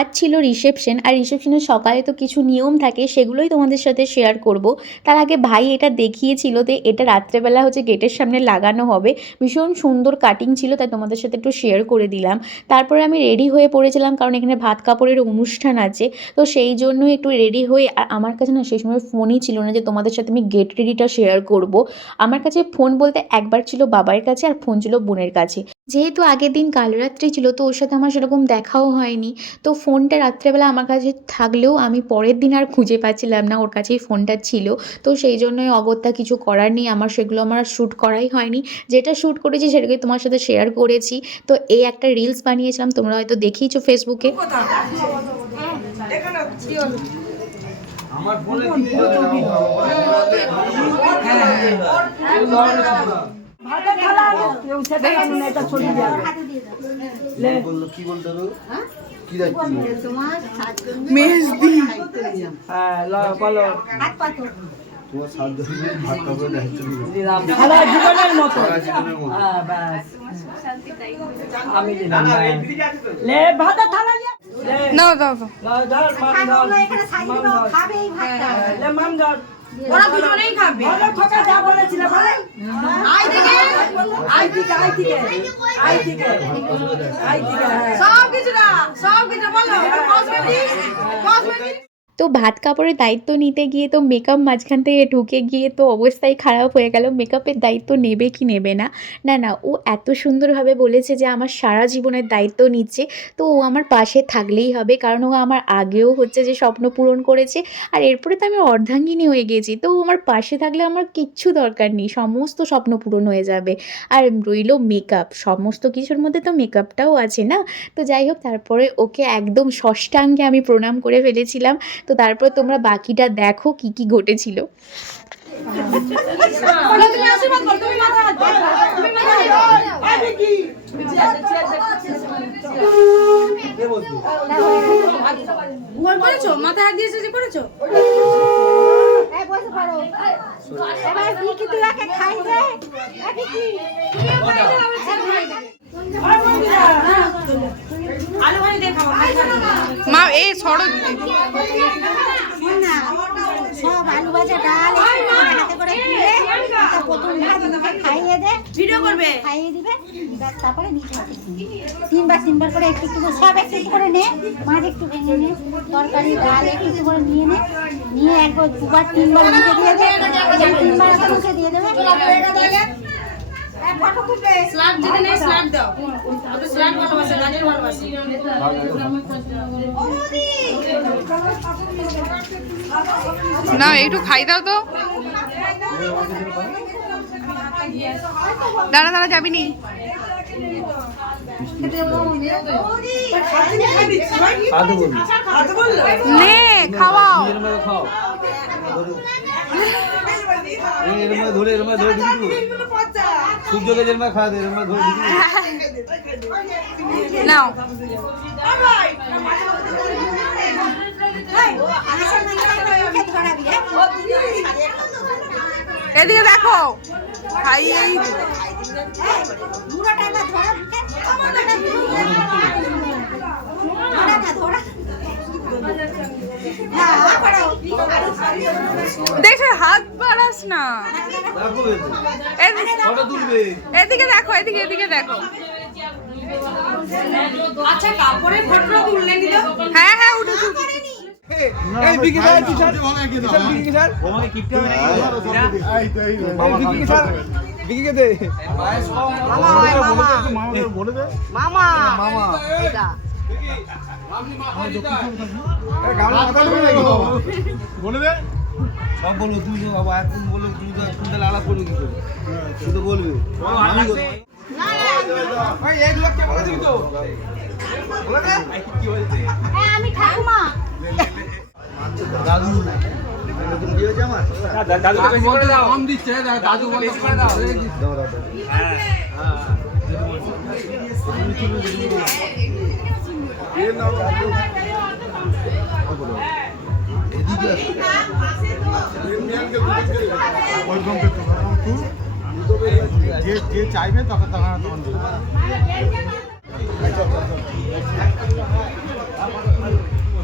আজ ছিল রিসেপশন আর রিসেপশনের সকালে তো কিছু নিয়ম থাকে, সেগুলোই তোমাদের সাথে শেয়ার করব। তার আগে ভাই এটা দেখিয়েছিল যে এটা রাত্রেবেলা হচ্ছে গেটের সামনে লাগানো হবে। ভীষণ সুন্দর কাটিং ছিল, তাই তোমাদের সাথে একটু শেয়ার করে দিলাম। তারপরে আমি রেডি হয়ে পড়েছিলাম, কারণ এখানে ভাত কাপড়ের অনুষ্ঠান আছে। তো সেই জন্যই একটু রেডি হয়ে, আর আমার কাছে না সেই সময় ফোনই ছিল না যে তোমাদের সাথে আমি গেট রেডিটা শেয়ার করব। আমার কাছে ফোন বলতে একবার ছিল বাবার কাছে, আর ফোন ছিল বোনের কাছে। যেহেতু আগের দিন কালরাত্রি ছিল তো ওর সাথে আমার সেরকম দেখাও হয়নি। তো ফোনটা রাত্রেবেলা আমার কাছে থাকলেও আমি পরের দিন আর খুঁজে পাচ্ছিলাম না ওর কাছেই ফোনটা ছিল। তো সেই জন্যই অগত্যা কিছু করার নেই আমার সেগুলো আমার শ্যুট করাই হয়নি। যেটা শ্যুট করেছি সেটাকে তোমার সাথে শেয়ার করেছি। তো এই একটা রিলস বানিয়েছিলাম তোমরা হয়তো দেখিয়েছো ফেসবুকে। আমার ফোনে হ্যাঁ। হ্যাঁ, হ্যাঁ। দাও দাও। দাও ল, মাম ধর। ওরা দুজনেই খাবে। ওরা খোকা যা বলেছিল ভাই আই দিকে আই দিকে আই দিকে আই দিকে। আই হ্যাঁ। সব কিছু সব কিছু বলো কসমেটিক্স কসমেটিক্স তো ভাত কাপড়ের দায়িত্ব নিতে গিয়ে তো মেকআপ মাঝখান থেকে ঢুকে গিয়ে তো অবস্থাই খারাপ হয়ে গেল। মেকআপের দায়িত্ব নেবে কি নেবে না? না না, ও এত সুন্দরভাবে বলেছে যে আমার সারা জীবনের দায়িত্ব নিচ্ছে। তো ও আমার পাশে থাকলেই হবে। কারণ ও আমার আগেও হচ্ছে যে স্বপ্ন পূরণ করেছে। আর এরপরে তো আমি অর্ধাঙ্গিনী হয়ে গেছি। তো ও আমার পাশে থাকলে আমার কিচ্ছু দরকার নেই। সমস্ত স্বপ্ন পূরণ হয়ে যাবে। আর রইল মেকআপ সমস্ত কিছুর মধ্যে তো মেকআপটাও আছে না? তো যাই হোক, তারপরে ওকে একদম ষষ্ঠাঙ্গে আমি প্রণাম করে ফেলেছিলাম। তো তারপর তোমরা বাকিটা দেখো কি কি ঘটেছিল। বলো তুমি আশীর্বাদ করো তুমি মাথা হাত কি দিয়েছে যে করেছ আলু ভাজি দিয়ে খাব মা এই সড়ক সব আলু ভাজা ডাল হাতে করে প্রথম খাইয়ে দে। ভিডিও করবে? খাইয়ে দিবে। তারপরে নিচে হাতে দিবি। তিনবার তিনবার করে একটু একটু সব একটু একটু করে নে। মাছ একটু ভেঙে নে। তরকারি ডাল একটু একটু করে নিয়ে নে। নিয়ে একবার দুবার তিনবার মুখে দিয়ে দে। তিনবার মুখে দিয়ে দেবে। স্ল্যাব যদি নেই স্ল্যাব দাও। ওটা স্ল্যাব ভালোবাসে গাজর ভালোবাসে। না একটু খাই দাও তো। দাঁড়া দাঁড়া যাবি নি? আদৌ বলবি নে খাওয়াও ধরে এর ধরে ঢুকি সূর্যকে যের খাওয়া দে এর মধ্যে ধরে ঢুকি নাও এদিকে দেখো খাই দেখে হাত বাড়াস না। এদিকে দেখো এদিকে এদিকে দেখো। আচ্ছা কাপড়ের ফটো তুললে হ্যাঁ হ্যাঁ উঠেছি এই বিকি স্যার কি স্যার। Sir Vicky sir. তোমাকে কিপটে হবে এই বিকি স্যার। বিকি কে দে বলে দে মামা। মামা বলে দে। সব বলব তুই তো বাবা এখন বলব তুই তো তুই তাহলে আলাপ করবি কি করে? তুই তো বলবি। আমি এক লাখ কে বলে দিবি তো? বলে দে। হ্যাঁ আমি ঠাকুমা নতুন বিয়ে হয়েছে আমার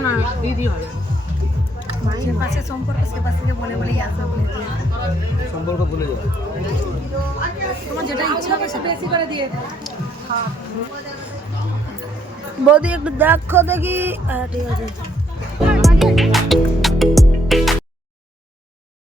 চাইবে তখন তখন তখন দেবে। বিয়ে একটু তাকাও কেউ তাকাইনি দা দেখি কাকা এগিয়ে নিয়ে ওই পেছন মশাকে দাও শ্বশুরকে দিয়েছ সম্পর্ক ভুলে যাও বৌদি একটু দেখো দেখি। হ্যাঁ ঠিক আছে।